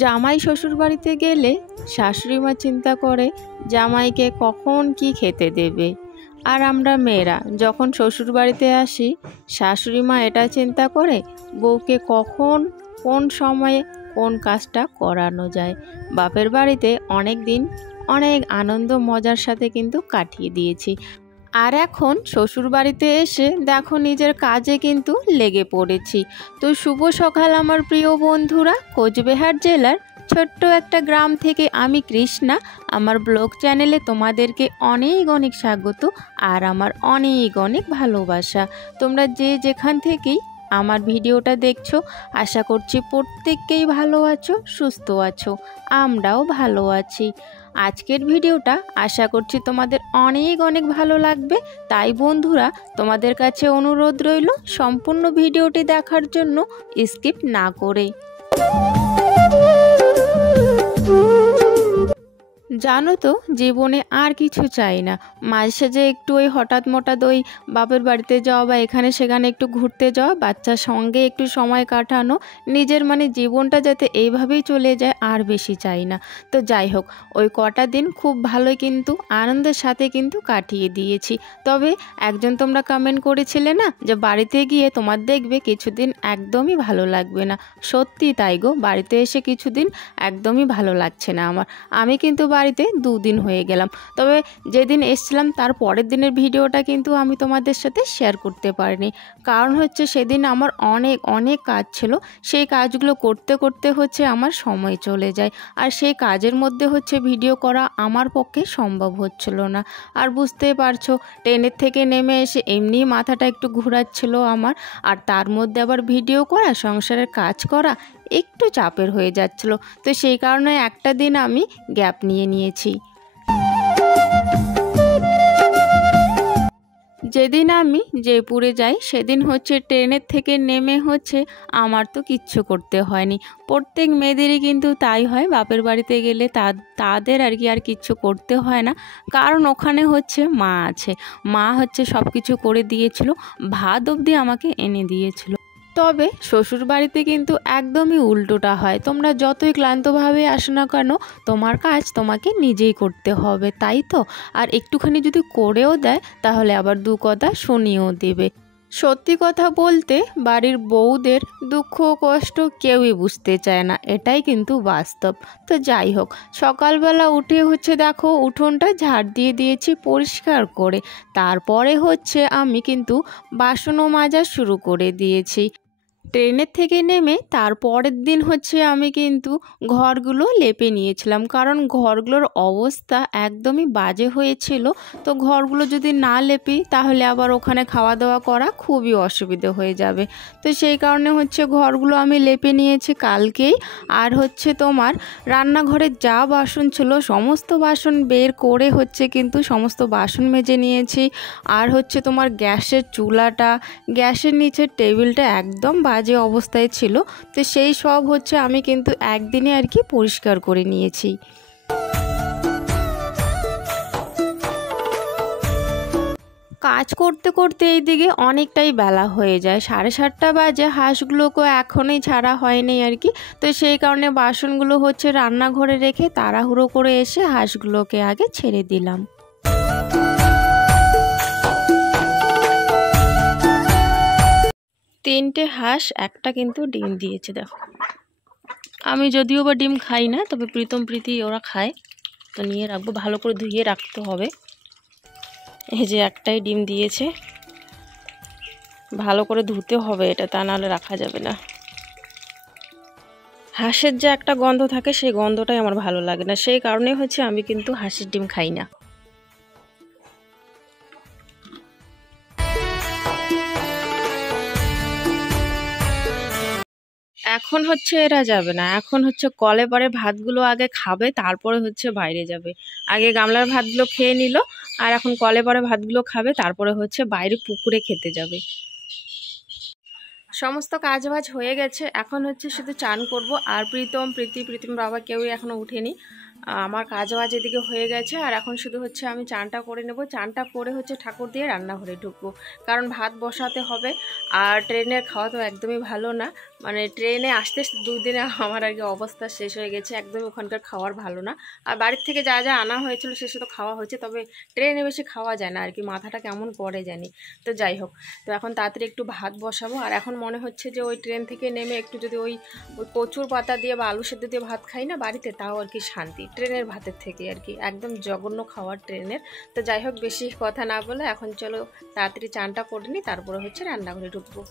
জামাই শ্বশুর বাড়িতে গেলে শাশুড়ি মা চিন্তা করে জামাইকে কখন কি খেতে দেবে, আর আমরা মেয়েরা যখন শ্বশুর বাড়িতে আসি শাশুড়ি মা এটা চিন্তা করে বউকে কখন কোন সময়ে কোন কাজটা করানো যায়। বাপের বাড়িতে অনেক দিন অনেক আনন্দ মজার সাথে কিন্তু কাটিয়ে দিয়েছি, আর এখন শ্বশুর বাড়িতে এসে দেখো নিজের কাজে কিন্তু লেগে পড়েছি। তো শুভ সকাল আমার প্রিয় বন্ধুরা। কোচবিহার জেলার ছোট্ট একটা গ্রাম থেকে আমি কৃষ্ণা, আমার ব্লগ চ্যানেলে তোমাদেরকে অনেক অনেক স্বাগত আর আমার অনেক অনেক ভালোবাসা। তোমরা যে যেখান থেকেই আমার ভিডিওটা দেখছো আশা করছি প্রত্যেককেই ভালো আছো, সুস্থ আছো, আমরাও ভালো আছি। আজকের ভিডিওটা আশা করছি তোমাদের অনেক অনেক ভালো লাগবে, তাই বন্ধুরা তোমাদের কাছে অনুরোধ রইল সম্পূর্ণ ভিডিওটি দেখার জন্য, স্কিপ না করে। জানো তো জীবনে আর কিছু চাই না, মাঝে সাঝে একটু ওই হঠাৎ মঠাৎ ওই বাপের বাড়িতে যাওয়া বা এখানে সেখানে একটু ঘুরতে যাওয়া, বাচ্চার সঙ্গে একটু সময় কাটানো, নিজের জীবনটা যাতে এইভাবেই চলে যায় আর বেশি চাই না। তো যাই হোক, ওই কটা দিন খুব ভালোই কিন্তু আনন্দের সাথে কিন্তু কাটিয়ে দিয়েছি। তবে একজন তোমরা কমেন্ট করেছিলে না যে বাড়িতে গিয়ে তোমার দেখবে কিছুদিন একদমই ভালো লাগবে না। সত্যি তাই গো, বাড়িতে এসে কিছুদিন একদমই ভালো লাগছে না আমার। আমি কিন্তু বাড়িতে 2 দিন হয়ে গেলাম, তবে যেদিন এসছিলাম তার পরের দিনের ভিডিওটা কিন্তু আমি তোমাদের সাথে শেয়ার করতে পারিনি, কারণ হচ্ছে সেদিন আমার অনেক অনেক কাজ ছিল। সেই কাজগুলো করতে করতে হচ্ছে আমার সময় চলে যায়, আর সেই কাজের মধ্যে হচ্ছে ভিডিও করা আমার পক্ষে সম্ভব হচ্ছিল না। আর বুঝতেই পারছো, ট্রেনের থেকে নেমে এসে এমনি মাথাটা একটু ঘোরাচ্ছিল আমার, আর তার মধ্যে আবার ভিডিও করা, সংসারের কাজ করা একটু চাপের হয়ে যাচ্ছিল। তো সেই কারণে একটা দিন আমি গ্যাপ নিয়েছি। যেদিন আমি জয়পুরে যাই সেদিন হচ্ছে ট্রেনের থেকে নেমে হচ্ছে আমার তো কিচ্ছু করতে হয়নি। প্রত্যেক মেয়েদেরই কিন্তু তাই হয়, বাপের বাড়িতে গেলে তাদের আর কিচ্ছু করতে হয় না, কারণ ওখানে হচ্ছে মা আছে। মা হচ্ছে সব কিছু করে দিয়েছিল, ভাত অবধি আমাকে এনে দিয়েছিল। তবে শ্বশুর বাড়িতে কিন্তু একদমই উল্টোটা হয়, তোমরা যতই ক্লান্তভাবে আসো না কেন তোমার কাজ তোমাকে নিজেই করতে হবে, তাই তো? আর একটুখানি যদি করেও দেয় তাহলে আবার 2 কথা শুনিয়েও দেবে। সত্যি কথা বলতে বাড়ির বউদের দুঃখ কষ্ট কেউই বুঝতে চায় না, এটাই কিন্তু বাস্তব। তো যাই হোক, সকালবেলা উঠে হচ্ছে দেখো উঠোনটা ঝাড় দিয়ে দিয়েছি পরিষ্কার করে, তারপরে হচ্ছে আমি কিন্তু বাসনও মাজা শুরু করে দিয়েছি। ট্রেনের থেকে নেমে তারপরের দিন হচ্ছে আমি কিন্তু ঘরগুলো লেপে নিয়েছিলাম, কারণ ঘরগুলোর অবস্থা একদমই বাজে হয়েছিল। তো ঘরগুলো যদি না লেপি তাহলে আবার ওখানে খাওয়া দাওয়া করা খুবই অসুবিধে হয়ে যাবে। তো সেই কারণে হচ্ছে ঘরগুলো আমি লেপে নিয়েছি কালকেই। আর হচ্ছে তোমার রান্নাঘরের যা বাসন ছিল সমস্ত বাসন বের করে হচ্ছে কিন্তু সমস্ত বাসন মেজে নিয়েছি। আর হচ্ছে তোমার গ্যাসের চুলাটা, গ্যাসের নিচের টেবিলটা একদম বাজে অবস্থায় ছিল, তো সেই সব হচ্ছে আমি কিন্তু একদিনে পরিষ্কার করে নিয়েছি। কাজ করতে করতে এইদিকে অনেকটাই বেলা হয়ে যায়, 7:30 বাজে। হাঁসগুলোকেও এখনই ছাড়া হয়নি তো সেই কারণে বাসনগুলো হচ্ছে রান্নাঘরে রেখে তাড়াহুড়ো করে এসে হাঁসগুলোকে আগে ছেড়ে দিলাম। তিনটে হাঁস, একটা কিন্তু ডিম দিয়েছে দেখো। আমি যদিও বা ডিম খাই না, তবে প্রীতম প্রীতি ওরা খায়, তো নিয়ে রাখবো, ভালো করে ধুয়ে রাখতে হবে। এই যে একটাই ডিম দিয়েছে, ভালো করে ধুতে হবে এটা, তা নাহলে রাখা যাবে না। হাঁসের যে একটা গন্ধ থাকে সেই গন্ধটাই আমার ভালো লাগে না, সেই কারণে হচ্ছে আমি কিন্তু হাঁসের ডিম খাই না। এখন হচ্ছে এরা যাবে না, এখন হচ্ছে কলে পরে ভাতগুলো আগে খাবে, তারপরে হচ্ছে বাইরে যাবে। আগে গামলার ভাতগুলো খেয়ে নিল, আর এখন কলে পরে ভাতগুলো খাবে, তারপরে হচ্ছে বাইরে পুকুরে খেতে যাবে। সমস্ত কাজ বাজ হয়ে গেছে, এখন হচ্ছে শুধু চান করব। আর প্রীতিম বাবা কেউই এখনো উঠেনি। আমার কাজ বাজ এদিকে হয়ে গেছে, আর এখন শুধু হচ্ছে আমি চানটা করে নেব। চানটা করে হচ্ছে ঠাকুর দিয়ে রান্নাঘরে ঢুকবো, কারণ ভাত বসাতে হবে। আর ট্রেনের খাওয়া তো একদমই ভালো না, মানে ট্রেনে আসতে 2 দিনে আমার আর কি অবস্থা শেষ হয়ে গেছে, একদম ওখানকার খাওয়ার ভালো না। আর বাড়ির থেকে যা যা আনা হয়েছিল সে তো খাওয়া হয়েছে, তবে ট্রেনে বেশি খাওয়া যায় না আর কি, মাথাটা কেমন করে জানি। তো যাই হোক, তো এখন তাড়াতাড়ি একটু ভাত বসাবো। আর এখন মনে হচ্ছে যে ওই ট্রেন থেকে নেমে একটু যদি ওই কচুর পাতা দিয়ে বা আলু সেদ্ধ দিয়ে ভাত খাই না বাড়িতে, তাও আর কি শান্তি, ট্রেনের ভাতের থেকে আর কি, একদম জঘন্য খাওয়ার ট্রেনের। তো যাই হোক, বেশি কথা না বলে এখন চলো তাড়াতাড়ি চানটা করে নিই, তারপরে হচ্ছে রান্নাঘরে ঢুকবো।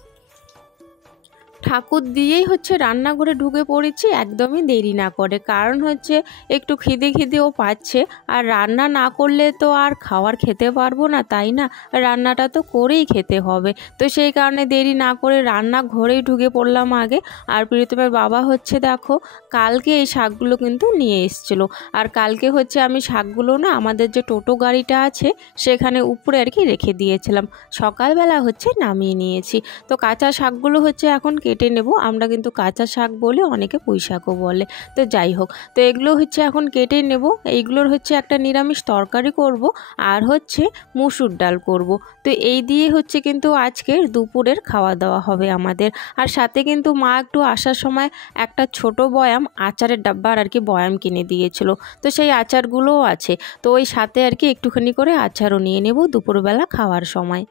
ঠাকুর দিয়েই হচ্ছে রান্নাঘরে ঢুকে পড়েছি, একদমই দেরি না করে, কারণ হচ্ছে একটু খিদেও পাচ্ছে। আর রান্না না করলে তো আর খাবার খেতে পারবো না, তাই না? রান্নাটা তো করেই খেতে হবে। তো সেই কারণে দেরি না করে রান্নাঘরেই ঢুকে পড়লাম আগে। আর প্রীতমের বাবা হচ্ছে দেখো কালকে এই শাকগুলো কিন্তু নিয়ে এসেছিলো। আর কালকে হচ্ছে আমি শাকগুলো না আমাদের যে টোটো গাড়িটা আছে সেখানে উপরে আর কি রেখে দিয়েছিলাম, সকালবেলা হচ্ছে নামিয়ে নিয়েছি। তো কাঁচা শাকগুলো হচ্ছে এখন কেটে নেব। আমরা কিন্তু কাঁচা শাক বলে, অনেকে পুঁই শাকও বলে। তো যাই হোক, তো এগুলো হচ্ছে এখন কেটে নেব। এইগুলোর হচ্ছে একটা নিরামিষ তরকারি করব, আর হচ্ছে মুসুর ডাল করব। তো এই দিয়ে হচ্ছে কিন্তু আজকের দুপুরের খাওয়া দাওয়া হবে আমাদের। আর সাথে কিন্তু মা একটু আসার সময় একটা ছোট বয়াম, আচারের ডাব্বার আর কি বয়াম কিনে দিয়েছিল, তো সেই আচারগুলোও আছে। তো ওই সাথে আর কি একটুখানি করে আচারও নিয়ে নেব দুপুরবেলা খাওয়ার সময়।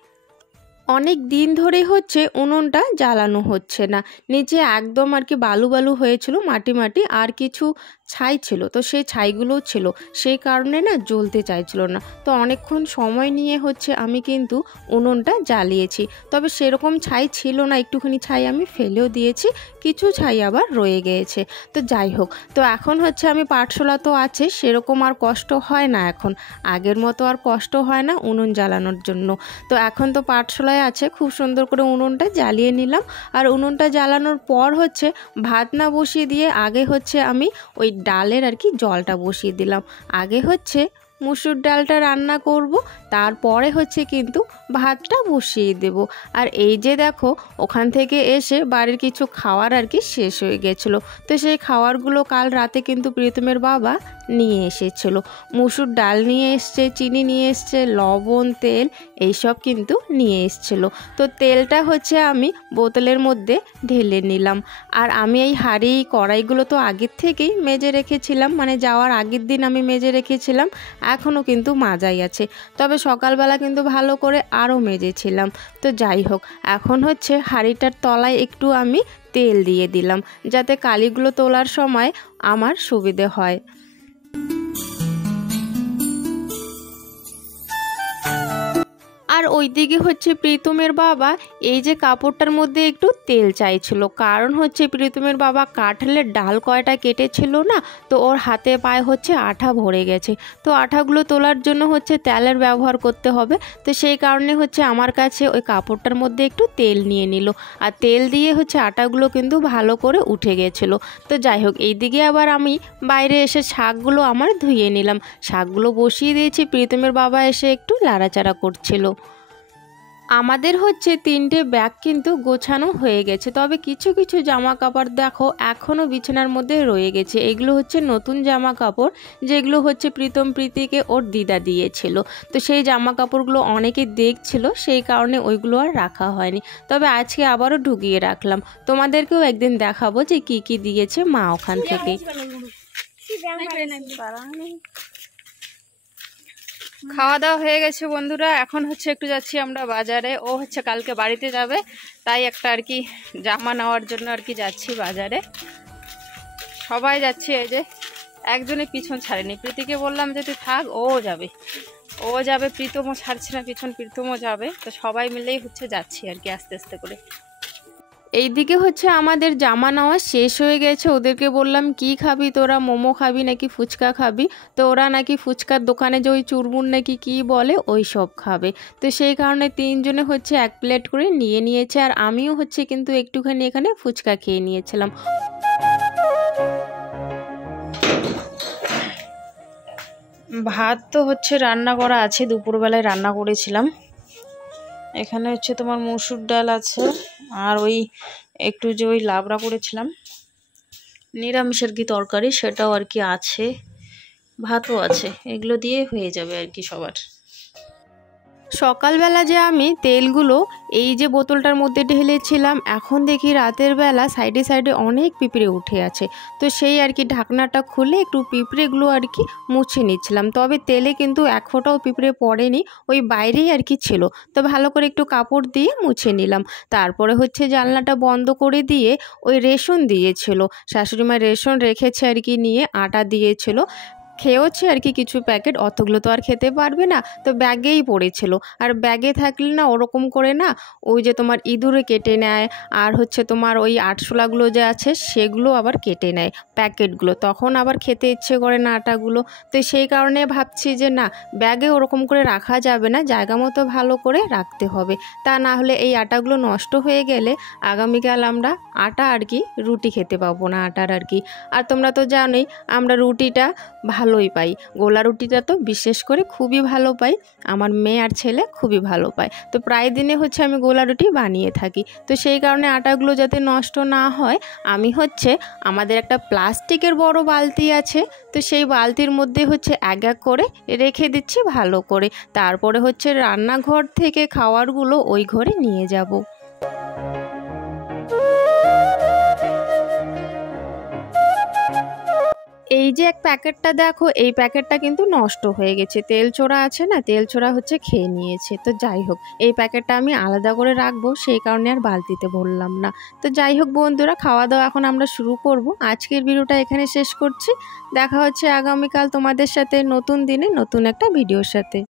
অনেক দিন ধরে হচ্ছে উনুনটা জ্বালানো হচ্ছে না, নিচে একদম আর কি বালু বালু হয়েছিল, মাটি মাটি, আর কিছু ছাই ছিল, তো সেই ছাইগুলোও ছিল, সেই কারণে না জ্বলতে চাইছিল না। তো অনেকক্ষণ সময় নিয়ে হচ্ছে আমি কিন্তু উনুনটা জ্বালিয়েছি, তবে সেরকম ছাই ছিল না, একটুখানি ছাই আমি ফেলেও দিয়েছি, কিছু ছাই আবার রয়ে গিয়েছে। তো যাই হোক, তো এখন হচ্ছে আমি পাটশোলা তো আছে, সেরকম আর কষ্ট হয় না এখন, আগের মতো আর কষ্ট হয় না উনুন জ্বালানোর জন্য। তো এখন তো পাটশোলায় আছে, খুব সুন্দর করে উনুনটা জ্বালিয়ে নিলাম। আর উনুনটা জ্বালানোর পর হচ্ছে ভাত না বসিয়ে দিয়ে আগে হচ্ছে আমি ওই ডালের আর কি জলটা বসিয়ে দিলাম। আগে হচ্ছে মুসুর ডালটা রান্না করব, তারপরে হচ্ছে কিন্তু ভাতটা বসিয়ে দেব। আর এই যে দেখো ওখান থেকে এসে বাড়ির কিছু খাওয়ার আর কি শেষ হয়ে গেছিলো, তো সেই খাওয়ারগুলো কাল রাতে কিন্তু প্রীতমের বাবা নিয়ে এসেছিল। মুসুর ডাল নিয়ে এসছে, চিনি নিয়ে এসছে, লবণ, তেল এইসব কিন্তু নিয়ে এসছিল। তো তেলটা হচ্ছে আমি বোতলের মধ্যে ঢেলে নিলাম। আর আমি এই হাঁড়ি কড়াইগুলো তো আগের থেকেই মেজে রেখেছিলাম, মানে যাওয়ার আগের দিন আমি মেজে রেখেছিলাম, এখনও কিন্তু মাজাই আছে, তবে সকালবেলা কিন্তু ভালো করে আরও মেজেছিলাম। তো যাই হোক, এখন হচ্ছে হাঁড়িটার তলায় একটু আমি তেল দিয়ে দিলাম, যাতে কালিগুলো তোলার সময় আমার সুবিধে হয়। আর ওইদিকে হচ্ছে প্রীতমের বাবা এই যে কাপড়টার মধ্যে একটু তেল চাইছিল, কারণ হচ্ছে প্রীতমের বাবা কাঁঠালের ডাল কয়টা কেটেছিল না, তো ওর হাতে পায়ে হচ্ছে আঠা ভরে গেছে, তো আঠাগুলো তোলার জন্য হচ্ছে তেলের ব্যবহার করতে হবে। তো সেই কারণে হচ্ছে আমার কাছে ওই কাপড়টার মধ্যে একটু তেল নিয়ে নিল, আর তেল দিয়ে হচ্ছে আটাগুলো কিন্তু ভালো করে উঠে গেছিলো। তো যাই হোক, এইদিকে আবার আমি বাইরে এসে শাকগুলো আমার ধুয়ে নিলাম, শাকগুলো বসিয়ে দিয়েছি, প্রীতমের বাবা এসে একটু লাড়াচাড়া করছিল। আমাদের হচ্ছে 3টে ব্যাগ কিন্তু গোছানো হয়ে গেছে, তবে কিছু কিছু জামা কাপড় দেখো এখনও বিছানার মধ্যে রয়ে গেছে। এগুলো হচ্ছে নতুন জামা কাপড়, যেগুলো হচ্ছে প্রীতিকে ওর দিদা দিয়েছিল। তো সেই জামা কাপড়গুলো অনেকে দেখছিল, সেই কারণে ওইগুলো আর রাখা হয়নি, তবে আজকে আবারও ঢুকিয়ে রাখলাম। তোমাদেরকেও একদিন দেখাবো যে কি কি দিয়েছে মা ওখান থেকে। খাওয়া দাওয়া হয়ে গেছে বন্ধুরা, এখন হচ্ছে একটু যাচ্ছি আমরা বাজারে। ও হচ্ছে কালকে বাড়িতে যাবে, তাই একটা আর কি জামা নেওয়ার জন্য আর কি যাচ্ছি বাজারে। সবাই যাচ্ছি, এই যে একজনে পিছন ছাড়েনি, প্রীতিকে বললাম যে তুই থাক, ও যাবে, প্রীতমও ছাড়ছে না পিছন, প্রীতমও যাবে। তো সবাই মিলেই হচ্ছে যাচ্ছি আর কি আস্তে আস্তে করে। এইদিকে হচ্ছে আমাদের জামা নেওয়া শেষ হয়ে গেছে, ওদেরকে বললাম কি খাবি তোরা, মোমো খাবি নাকি ফুচকা খাবি, তো ওরা নাকি ফুচকার দোকানে যে ওই চুরমুর নাকি কি বলে ওই সব খাবে। তো সেই কারণে 3জনে হচ্ছে 1 প্লেট করে নিয়ে নিয়েছে, আর আমিও হচ্ছে কিন্তু একটুখানি এখানে ফুচকা খেয়ে নিয়েছিলাম। ভাত তো হচ্ছে রান্না করা আছে, দুপুরবেলায় রান্না করেছিলাম। এখানে হচ্ছে তোমার মসুর ডাল আছে, আর ওই একটু যে ওই লাবড়া করেছিলাম নিরামিষের কি তরকারি, সেটাও আর কি আছে, ভাতও আছে, এগুলো দিয়ে হয়ে যাবে আর কি সবার। সকালবেলা যে আমি তেলগুলো এই যে বোতলটার মধ্যে ঢেলেছিলাম, এখন দেখি রাতের বেলা সাইডে সাইডে অনেক পিঁপড়ে উঠে আছে। তো সেই আর কি ঢাকনাটা খুলে একটু পিঁপড়েগুলো আর কি মুছে নিচ্ছিলাম। তবে তেলে কিন্তু এক ফোঁটাও পিঁপড়ে পড়েনি, ওই বাইরেই আর কি ছিল। তো ভালো করে একটু কাপড় দিয়ে মুছে নিলাম। তারপরে হচ্ছে জানলাটা বন্ধ করে দিয়ে ওই রেশন দিয়েছিল, শাশুড়িমা রেশন রেখেছে আর কি, নিয়ে আটা দিয়েছিল। খেয়েওছে আর কি কিছু প্যাকেট, অতগুলো তো আর খেতে পারবে না, তো ব্যাগেই পড়েছিল। আর ব্যাগে থাকলে না ওরকম করে না ওই যে তোমার ইঁদুরে কেটে নেয়, আর হচ্ছে তোমার ওই আটশোলাগুলো যে আছে সেগুলো আবার কেটে নেয় প্যাকেটগুলো, তখন আবার খেতে ইচ্ছে করে না আটাগুলো। তো সেই কারণে ভাবছি যে না, ব্যাগে ওরকম করে রাখা যাবে না, জায়গা মতো ভালো করে রাখতে হবে। তা না হলে এই আটাগুলো নষ্ট হয়ে গেলে আগামীকাল আমরা আটা আর কি রুটি খেতে পাবো না আটার আর কি। আর তোমরা তো জানোই আমরা রুটিটা ভালোই পাই, গোলা রুটিটা তো বিশেষ করে খুবই ভালো পাই, আমার মেয়ে আর ছেলে খুবই ভালো পায়। তো প্রায় দিনে হচ্ছে আমি গোলা রুটি বানিয়ে থাকি। তো সেই কারণে আটাগুলো যাতে নষ্ট না হয়, আমি হচ্ছে আমাদের একটা প্লাস্টিকের বড় বালতি আছে, তো সেই বালতির মধ্যে হচ্ছে এক এক করে রেখে দিচ্ছি ভালো করে। তারপরে হচ্ছে রান্নাঘর থেকে খাবারগুলো ওই ঘরে নিয়ে যাব। এই যে এক প্যাকেটটা দেখো, এই প্যাকেটটা কিন্তু নষ্ট হয়ে গেছে, তেল ছোড়া আছে না, তেল ছোড়া হচ্ছে খেয়ে নিয়েছে। তো যাই হোক, এই প্যাকেটটা আমি আলাদা করে রাখবো, সেই কারণে আর বালতিতে ভরলাম না। তো যাই হোক বন্ধুরা, খাওয়া দাওয়া এখন আমরা শুরু করব। আজকের ভিডিওটা এখানে শেষ করছি, দেখা হচ্ছে আগামীকাল তোমাদের সাথে নতুন দিনে নতুন একটা ভিডিওর সাথে।